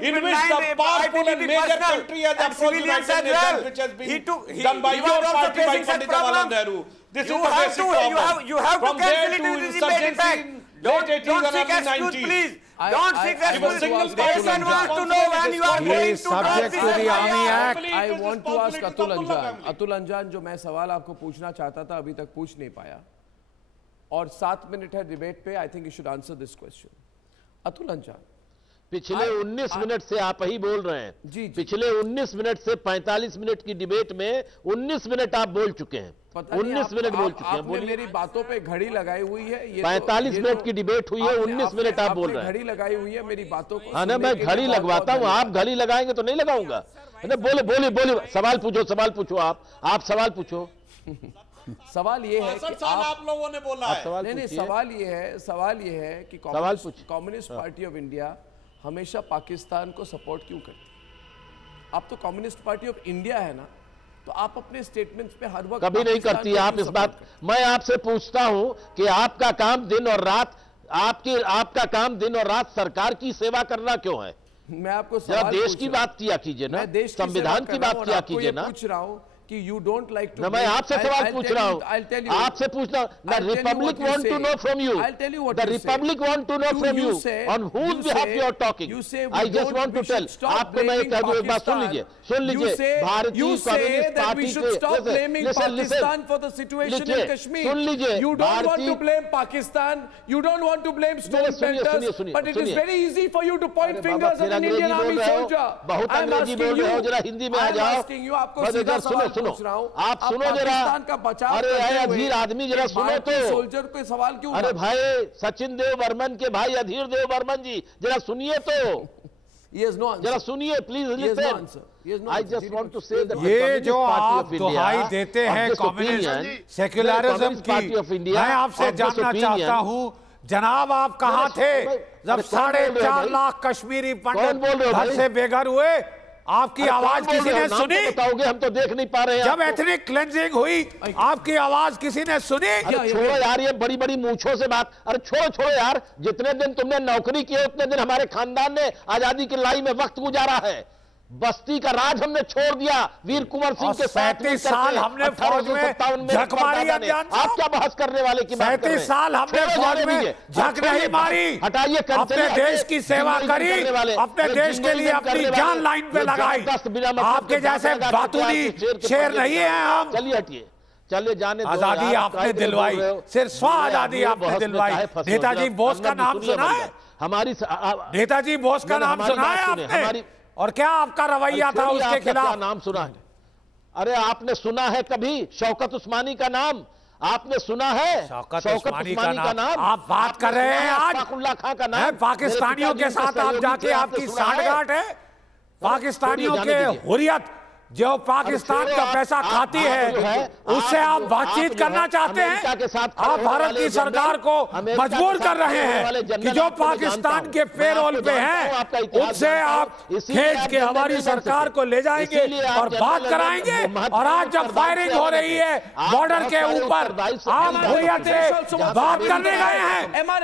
in which the powerful and major country has approached United Nations, which has been done by your party, by Pandit Jawaharlal Nehru. This is the basic problem. You have to cancel it in the debate. In fact, don't seek excuse, please. Don't seek excuse. Person wants to know when you are going to subject to the Army Act. I want to ask Atul Anjan. Atul Anjan, जो मैं सवाल आपको पूछना चाहता था अभी तक पूछ नहीं पाया और 7 मिनट है डिबेट पे. I think you should answer this question. Atul Anjan, पिछले 19 मिनट से आप ही बोल रहे हैं। जी। पिछले 19 मिनट से 45 मिनट की डिबेट में 19 मिनट आप बोल चुके हैं। 19 मिनट बोल चुके हैं। बोलिए, मेरी बातों पे घड़ी लगाई हुई है। ये 45 मिनट की डिबेट हुई है, 19 मिनट आप बोल रहे हैं। घड़ी लगाई हुई है मेरी बातों को। हाँ ना, मैं घड़ी लगवाता हूँ, आप घड़ी लगाएंगे तो नहीं लगाऊंगा। बोले बोले बोले, सवाल पूछो, सवाल पूछो, आप सवाल पूछो। सवाल ये है कि आप लोगों ने बोला है। नहीं, सवाल ये है कि कम्युनिस्ट पार्टी ऑफ इंडिया हमेशा पाकिस्तान को सपोर्ट क्यों करती? आप तो कम्युनिस्ट पार्टी ऑफ इंडिया है ना, तो आप अपने स्टेटमेंट्स पे हर वक्त कभी नहीं करती आप इस बात। मैं आपसे पूछता हूं कि आपका काम दिन और रात, आपका काम दिन और रात सरकार की सेवा करना क्यों है? मैं आपको जरा देश की बात किया कीजिए ना, संविधान की बात किया कीजिए ना। पूछ रहा हूं कि you don't like to. मैं आपसे सवाल पूछ रहा हूँ, आपसे पूछना। The Republic want to know from you. I'll tell you what the Republic want to know from you on whose behalf you are talking. I just want to tell. आपको मैं कह दूं, एक बात सुन लीजिए, भारतीय कम्युनिस्ट पार्टी के Pakistan for the situation in Kashmir. सुन लीजिए, you don't want to blame Pakistan, you don't want to blame stone pelters, but it is very easy for you to point fingers at an Indian army soldier. बहुत अंग्रेजी बोल रहे हो, जरा हिंदी में आ जाओ। पूछ रहा हूं, आप सुनो जरा। का बचाव अरे अधीर आदमी, जरा सुनो तो। सोल्जर पे सवाल क्यों? अरे भाई, सचिन देव बर्मन के भाई अधीर देव बर्मन जी, जरा सुनिए तो। जरा सुनिए please, listen. I just want to say that ये जो आप दुहाई देते हैं कम्युनिस्ट सेक्युलरिज्म की, मैं आपसे जानना चाहता हूं, जनाब आप कहां थे जब 4.5 लाख कश्मीरी पंडित घर से बेघर हुए? आपकी आवाज किसी ने सुनी? बताओगे, हम तो देख नहीं पा रहे हैं। जब एथनिक क्लेंजिंग हुई, आपकी आवाज किसी ने सुनी? छोड़ो यार, ये बड़ी बड़ी मूंछों से बात। अरे छोड़ो यार, जितने दिन तुमने नौकरी की उतने दिन हमारे खानदान ने आजादी की लड़ाई में वक्त गुजारा है। बस्ती का राज हमने छोड़ दिया वीर कुंवर सिंह के साथ। 35 साल हमने फौज में झक मारी। आप क्या बहस करने वाले की बात कर रहे हैं? 35 साल हमने फौज में झक नहीं मारी। हटाइए, अपने देश की सेवा करी, अपने देश के लिए अपनी जान लाइन पे लगाई। आपके जैसे बातूनी शेर नहीं है हम। चलिए हटिए, चलिए जाने। आजादी आपने दिलवाई, सिर्फ स्व आजादी आपने दिलवाई। नेताजी बोस का नाम सुना है? हमारी नेताजी बोस का नाम सुना है आपने? और क्या आपका रवैया था उसके खिलाफ? नाम सुना है? अरे आपने सुना है कभी शौकत उस्मानी का नाम? आपने सुना है शौकत उस्मानी का नाम? आप बात कर रहे हैं आज खां का नाम? पाकिस्तानियों के साथ आप जाके आपकी सांठगांठ है? पाकिस्तानियों के हुर्रियत जो पाकिस्तान का पैसा खाती है, उससे आप बातचीत करना चाहते हैं? आप भारत की सरकार को मजबूर कर रहे हैं कि जो पाकिस्तान के पेरोल पे हैं, उनसे आप खींच के हमारी सरकार को ले जाएंगे और बात कराएंगे। और आज जब फायरिंग हो रही है बॉर्डर के ऊपर, आप हुर्रियत से बात करने गए हैं। MR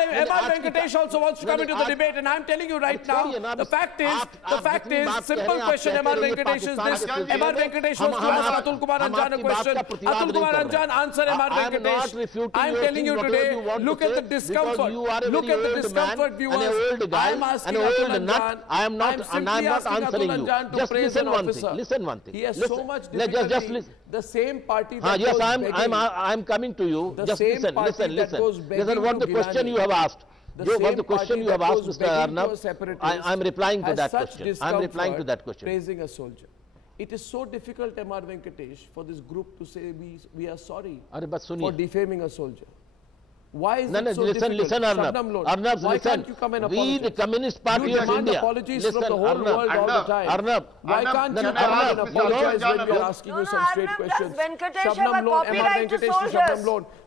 Venkatesh also wants to come into the debate, and I'm telling you right now, the fact is, simple question, MR Venkatesh, is this. MR Venkatesh wants to ask Atul Kumar Anjan a question. Atul Kumar Anjan, answer MR Venkatesh. I'm telling you today, look at the discomfort. Look at the discomfort, viewers. I'm asking Atul Anjan. I'm not answering you. Just listen one thing. Listen one thing. He has so much difficulty. The same party that yes, I'm coming to you. Just listen. What the question you have asked. What the question you have asked, Mr. Arnab, I'm replying to that question. I'm replying to that question. Praising a soldier. It is so difficult, MR Venkatesh, for this group to say we are sorry for defaming a soldier. Why is it so difficult? Listen, Arnab, why can't you come and apologize? We, the Communist Party of India. You apologies from the whole world all the time. Arnab, why can't you come and apologize when we are asking you some straight questions? Venkatesh have a copyright to soldiers.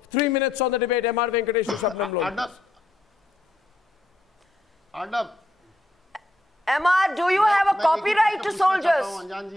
3 minutes on the debate, MR Venkatesh to Shabnam Lone. Arnab. MR, do you have a copyright to soldiers?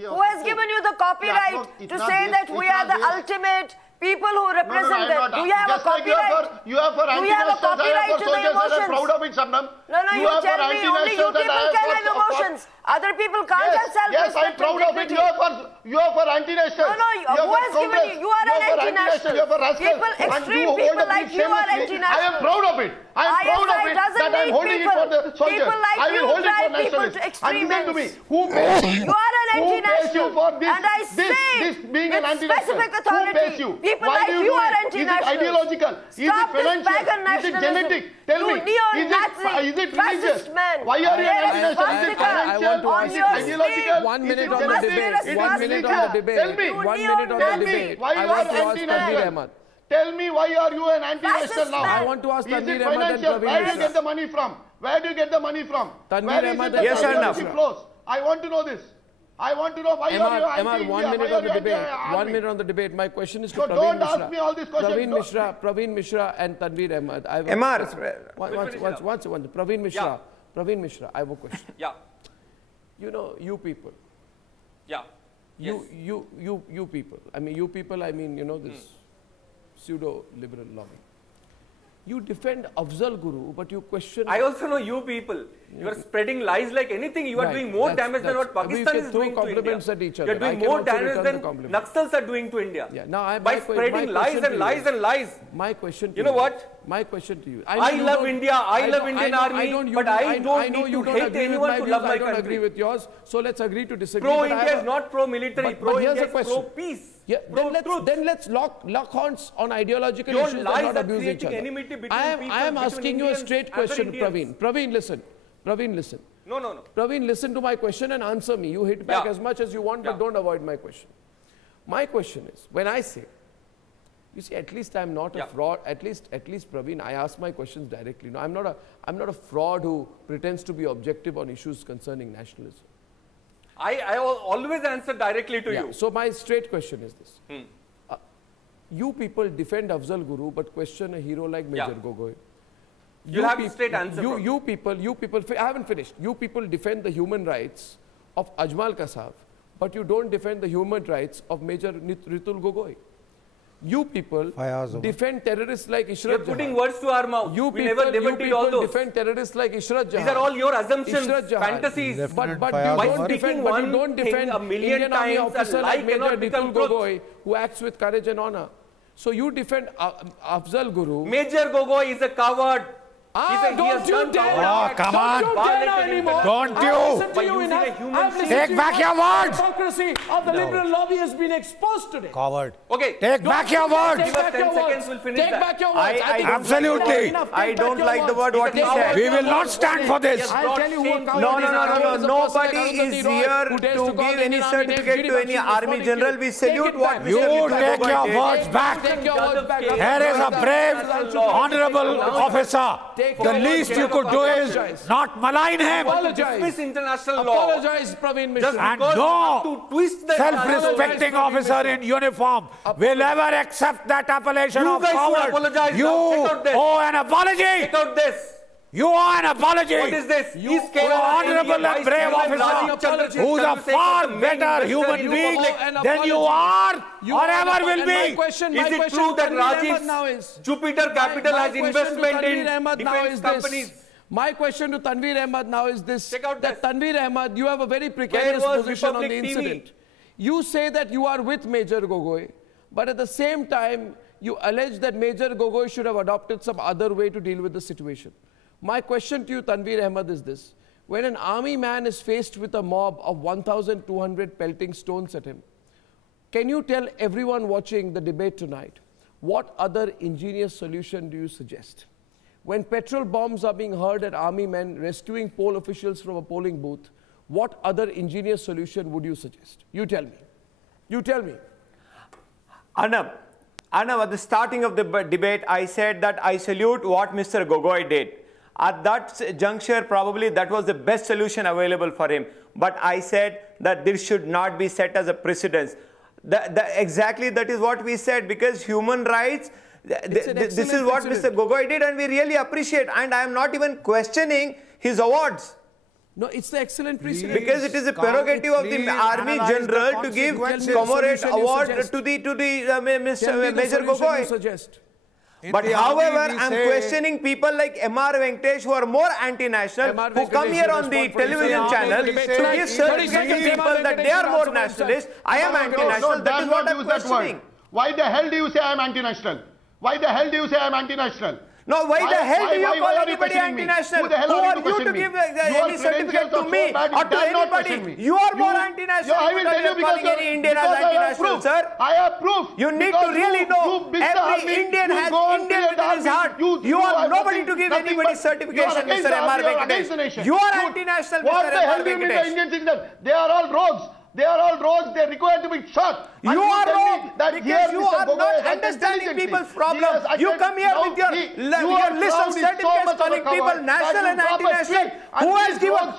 Who has given you the copyright to say that we are the ultimate people who represent them? Do you have a copyright? You have for anti-nationals, I have for soldiers, and I'm proud of it, Shabnam. No, you tell me only you people can have emotions. Other people can't have self-respect. Yes, I'm proud of it. You are for anti-nationals. No, who has given you? You are an anti-national. You are for rascals. People, extreme people like you are anti-national. I am proud of it. I am proud of it that I am holding it for the soldiers. People like I will hold it for nationalists. extremists. And listen to me. Who pays? You are an anti-national. for this? And I say this being with an anti-national. specific authority. Who pays you? People Why like do you do are it? anti-national. Is it ideological? Stop is it financial? this pagan Is it nationalism. genetic? Tell you me. neo-Nazi, Is it religious? fascist men. Why are you There an is anti-national? Is it swastika financial? on Is your it ideological? One minute Is on it the genetic? debate. Is it 1 minute on the debate. Tell me. 1 minute on Tell the me. debate. Why you I want are to ask Tanveer anti-national? Ahmed. Tell me why are you an anti-national now? I want to ask Is Tanveer it Ahmed and financial? Praveen Where do you Mishra. get the money from? Where do you get the money from? Tanveer Where is Ahmed it and that Praveen money Mishra. flows? I want to know this. I want to know why are you anti-India? 1 minute on the debate. 1 minute on the debate. My question is to So Praveen don't Mishra. ask me all these questions. Praveen Mishra and Tanveer Ahmed. Praveen Mishra. Yeah. Praveen Mishra, I have a question. Yeah. You know, you people. Yeah. You people. I mean, you people, I mean, you know, this pseudo-liberal lobby. You defend Afzal Guru, but you question... I also know you people. You are spreading lies like anything. You are doing more damage than what Pakistan is doing to India. At each other. You are doing more damage than Naxals are doing to India. Yeah. Now, by spreading lies and lies and lies. My question to you. You know what? My question to you. I love India. I love Indian Army. But I don't need to hate anyone to love my country. I don't agree with yours. So let's agree to disagree. Pro-India is not pro-military. Pro-India is pro-peace. Yeah, then let's lock horns on ideological issues and not abuse each other. I am asking you a straight question, Praveen. Praveen, listen. Praveen, listen. No. Praveen, listen to my question and answer me. You hit back as much as you want, but don't avoid my question. My question is, when I say, you see, at least I'm not a fraud. At least Praveen, I ask my questions directly. No, I'm not a fraud who pretends to be objective on issues concerning nationalism. I always answer directly to you. So my straight question is this. You people defend Afzal Guru but question a hero like Major Gogoi. You have a straight answer. You people, I haven't finished. You people defend the human rights of Ajmal Kasab, but you don't defend the human rights of Major Ritul Gogoi. You people defend terrorists like Ishrat Jahan. You're putting words to our mouth. We never did all those. Defend terrorists like Ishrat Jahan. These are all your assumptions, fantasies. But you don't defend a million Indian Army times officer like Major Ritul Gogoi, Gogoi, who acts with courage and honor. So you defend Afzal Guru. Major Gogoi is a coward. Don't you dare! Come on! Don't you! Take back your words! The hypocrisy of the liberal lobby has been exposed today. Coward. Okay. Take back your words! Give us 10 seconds, we'll finish that. Take back your words. Absolutely. I don't like the word what he said. We will not stand for this. I'll tell you who a coward No. is. Nobody is here to give any certificate to any army general. We salute what Mr. You take your words back. Here is a brave, honorable officer. The least you could do is not malign him. Dismiss international law. Apologize, Praveen Mishra. And no self-respecting officer in uniform will ever accept that appellation of coward. You owe an apology. Take out this. You owe an apology. What is this? You honorable and brave officer who's a far better human being than you are or ever will be. Is it true that Rajiv's Jupiter Capital has investment in defense companies? My question to Tanveer Ahmed now is this. That Tanveer Ahmed, you have a very precarious position on the incident. You say that you are with Major Gogoi, but at the same time, you allege that Major Gogoi should have adopted some other way to deal with the situation. My question to you, Tanveer Ahmed, is this. When an army man is faced with a mob of 1,200 pelting stones at him, can you tell everyone watching the debate tonight, what other ingenious solution do you suggest? When petrol bombs are being hurled at army men rescuing poll officials from a polling booth, what other ingenious solution would you suggest? You tell me. You tell me. Arnab, at the starting of the debate, I said that I salute what Mr. Gogoi did. At that juncture, probably that was the best solution available for him. But I said that this should not be set as a precedence. Exactly that is what we said, because human rights, this is what Mr. Gogoi did, and we really appreciate. And I am not even questioning his awards. No, it's the excellent precedent. Because it is the prerogative of the Army General to give commemorate award to the Major Gogoi. But however, I am questioning people like M.R. Venkatesh who are more anti-national, who come here on the television channel to give certificate to people that they are more nationalist. I am anti-national. That is what I am questioning. Why the hell do you say I am anti-national? Why the hell do you say I am anti-national? No, why the hell do you call anybody anti-national? Who are you to give any certificate to me or to anybody? You are more anti-national because you are calling any Indian as anti-national, sir. I have proof. You need to really know every Indian has Indian within his heart. You are nobody to give anybody certification, Mr. M.R. Venkatesh. You are anti-national, Mr. M.R. Venkatesh. They are all rogues. They are all rogues. They require to be shot. You are wrong because you are not understanding people's problem. You come here with your list of certificates calling people national and anti-national.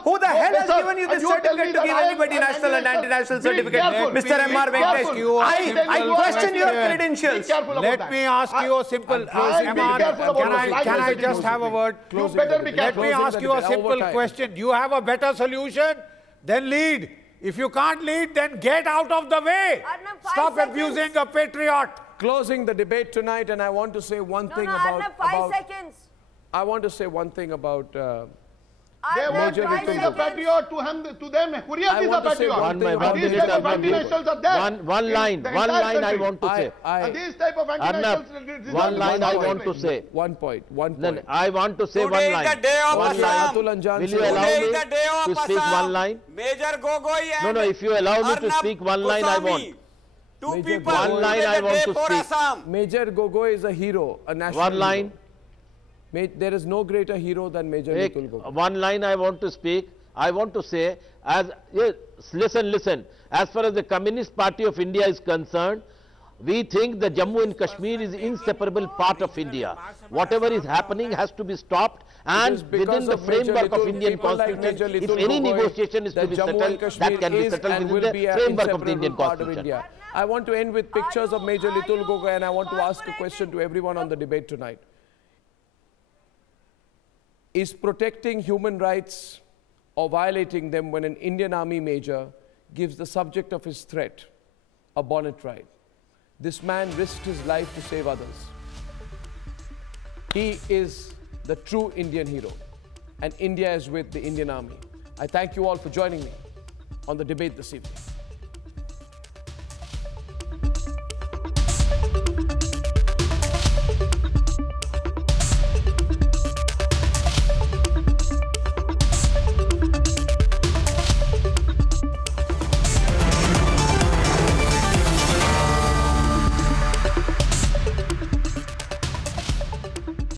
Who the hell has given you this certificate to give anybody national and anti-national certificate? Mr. M.R. Venkatesh, I question your credentials. Let me ask you a simple, can I just have a word? Let me ask you a simple question. You have a better solution? Then lead. If you can't lead, then get out of the way. Stop abusing a patriot. Closing the debate tonight, and I want to say one thing about... 5 seconds. I want to say one thing about... they want to be a patriot to them. Hurriyat is a patriot. These type of anti-nationals are there. One line I want to say. These type of anti-nationals... One line I want to say. One point. I want to say one line. Today is the day of Assam. Will you allow me to speak one line? Major Gogoi and No, if you allow me to speak one line, I want. Two people. One line I want to speak. Major Gogoi is a hero, a national One line. There is no greater hero than Major Litul Gogoi. One line I want to speak. I want to say, listen. As far as the Communist Party of India is concerned, we think the Jammu and Kashmir is inseparable part of India. Whatever is happening has to be stopped, and within the framework of Indian Constitution, if any negotiation is to be settled, that can be settled within the framework of the Indian Constitution. I want to end with pictures of Major Litul Gogoi, and I want to ask a question to everyone on the debate tonight. Is protecting human rights or violating them when an Indian Army major gives the subject of his threat a bonnet ride? This man risked his life to save others. He is the true Indian hero, and India is with the Indian Army. I thank you all for joining me on the debate this evening.